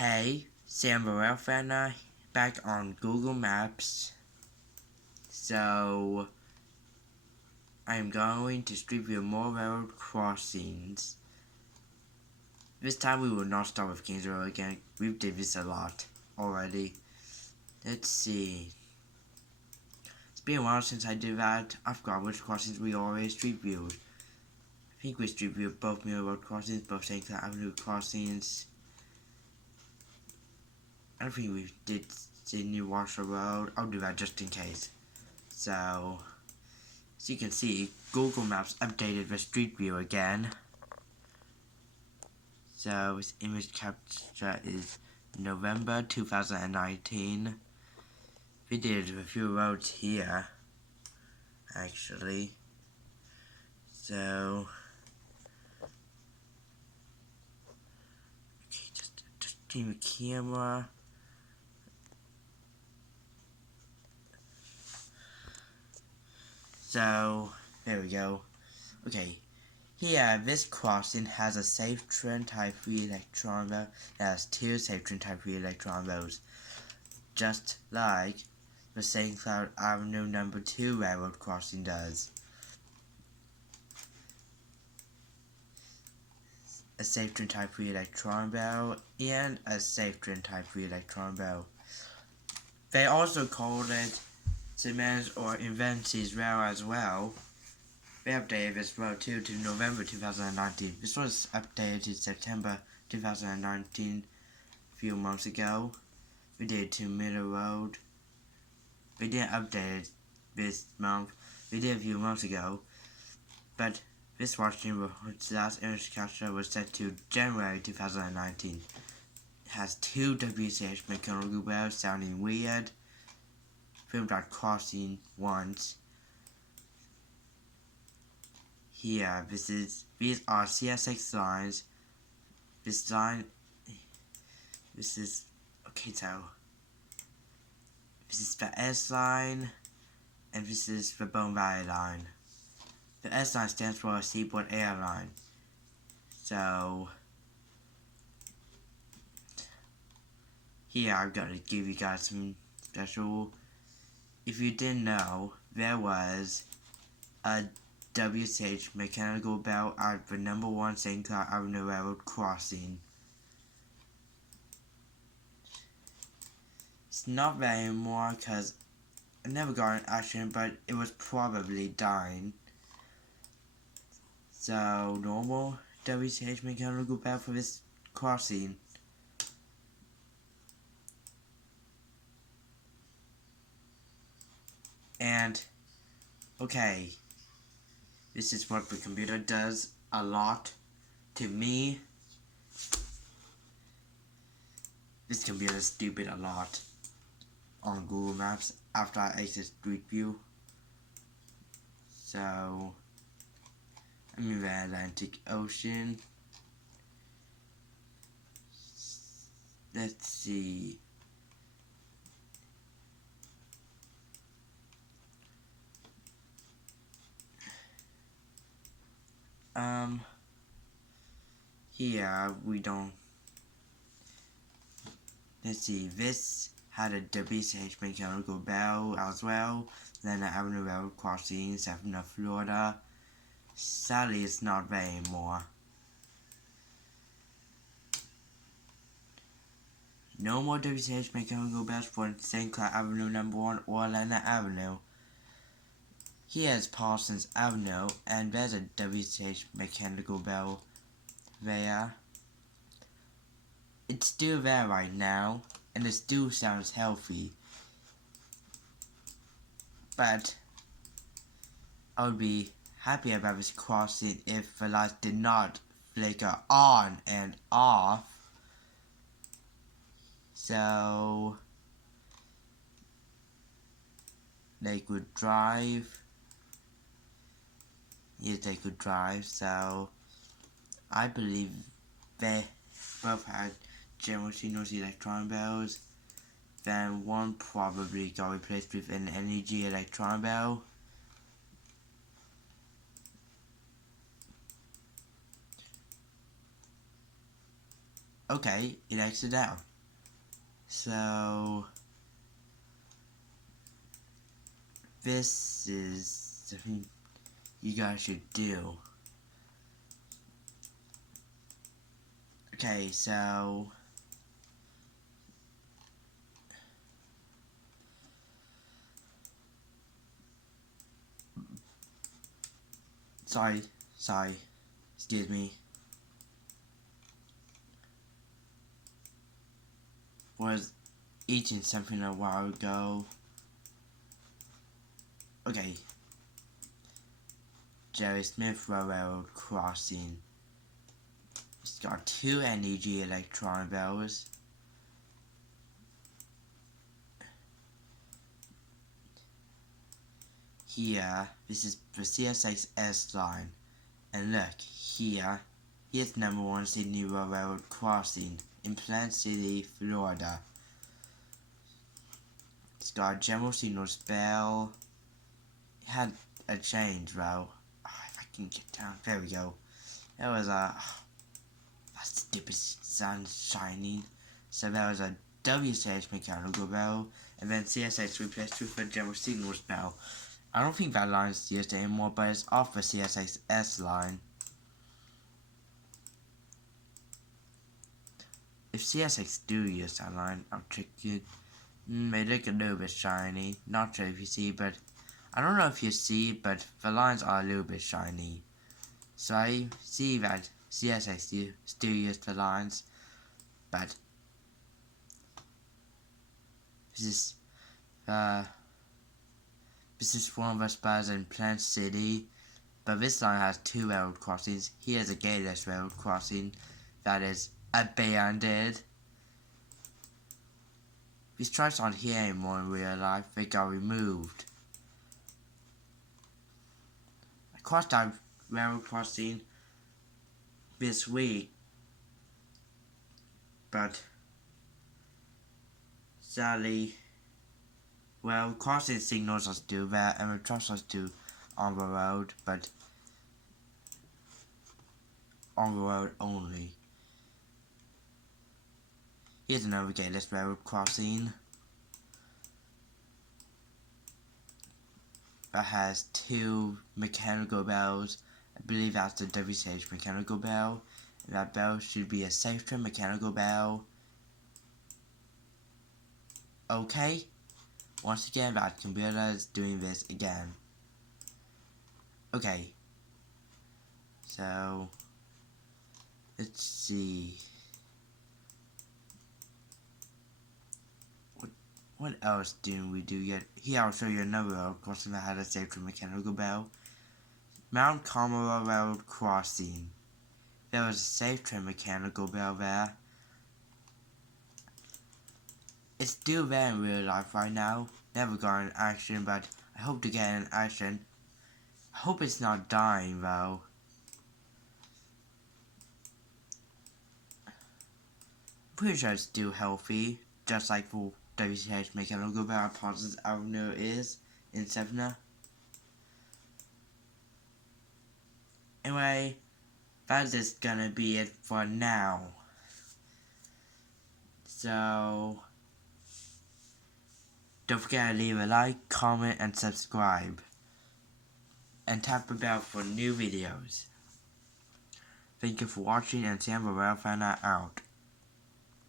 Okay, Samuel Fenner back on Google Maps. So I'm going to street view more railroad crossings. This time we will not start with Kings Road again. We've did this a lot already. Let's see. It's been a while since I did that. I forgot which crossings we already street viewed. I think we street viewed both Mill Road crossings, both St. Clair Avenue crossings. I don't think we did New Washer Road. I'll do that just in case. So, as you can see, Google Maps updated the street view again. So, this image capture is November 2019. We did a few roads here, actually. So, okay, just turn the camera. So, there we go. Okay, here, this crossing has a safe turn type 3 electron rail. It has two safe turn type 3 electron rails, just like the St. Cloud Avenue number 2 railroad crossing does. A safe turn type 3 electron rail and a safe turn type 3 electron rail. They also called it Siemens or Invency's rail as well. We updated this road too to November 2019. This was updated to September 2019 a few months ago. We did it to Middle Road. We didn't update it this month. We did a few months ago. But this watching road's last image capture was set to January 2019. It has two WCH mechanical rails sounding weird. Filmed at crossing once. Here, these are CSX lines. This line, this is the S line, and this is the Bone Valley line. The S line stands for Seaboard Airline. So, here I'm gonna give you guys some special. If you didn't know, there was a WCH mechanical bell at the number 1 St. Clair Avenue Railroad crossing. It's not there anymore because I never got an accident, but it was probably dying. So, normal WCH mechanical bell for this crossing. And, okay, this is what the computer does a lot to me. This computer is stupid a lot on Google Maps after I exit Street View. So, I'm in the Atlantic Ocean. Let's see. Here we don't. Let's see. This had a WCH mechanical bell as well. Lenna Avenue Railroad crossing, Seffner, Florida. Sadly, it's not there anymore. No more WCH mechanical bells for St. Clair Avenue number 1 or Lenna Avenue. Here's Parsons Avenue, and there's a WCH mechanical bell there. It's still there right now, and it still sounds healthy. But I would be happy about this crossing if the lights did not flicker on and off. So they could drive. Yes, they could drive. So I believe they both had general signals electron bells. Then one probably got replaced with an energy electron bell. Okay, it exited out. So this is something you guys should do. Okay, so sorry, excuse me. Was eating something a while ago. Okay. Jerry Smith Railroad Crossing. It's got 2 energy electron bells. Here, this is the CSX S line. And look, here's number 1 Sydney Railroad Crossing in Plant City, Florida. It's got a general signals bell. It had a change route. Oh, if I can get down, there we go. There was a that stupid sun shining. So there was a WCH mechanical bell, and then CSX replaced with a general signals bell. I don't think that line is used anymore, but it's off the CSX S line. If CSX do use that line, I'll check it. They look a little bit shiny. Not sure if you see, but I don't know if you see, but the lines are a little bit shiny. So I see that CSX still use the lines, but this is one of the spots in Plant City, but this line has 2 railroad crossings. Here's a gateless railroad crossing that is abandoned. These tracks aren't here anymore in real life, they got removed. I crossed that railroad crossing this week, but sadly, well, crossing signals are still there and the trucks are still on the road, but on the road only. Here's another gateless railroad crossing that has 2 mechanical bells. I believe that's the WCH mechanical bell, and that bell should be a Seffner mechanical bell. Okay, once again that computer is doing this again. Okay, so let's see. What else didn't we do yet? Here I'll show you another road crossing that had a Seffner mechanical bell. Mount Carmel Road Crossing. There was a Seffner mechanical bell there. It's still there in real life right now. Never got an action, but I hope to get an action. I hope it's not dying though. Pretty sure it's still healthy, just like the WCH mechanical bell Pauses Avenue is in Seffner. Anyway, that is gonna be it for now. So don't forget to leave a like, comment, and subscribe. And tap the bell for new videos. Thank you for watching, and Sam Barrel found out.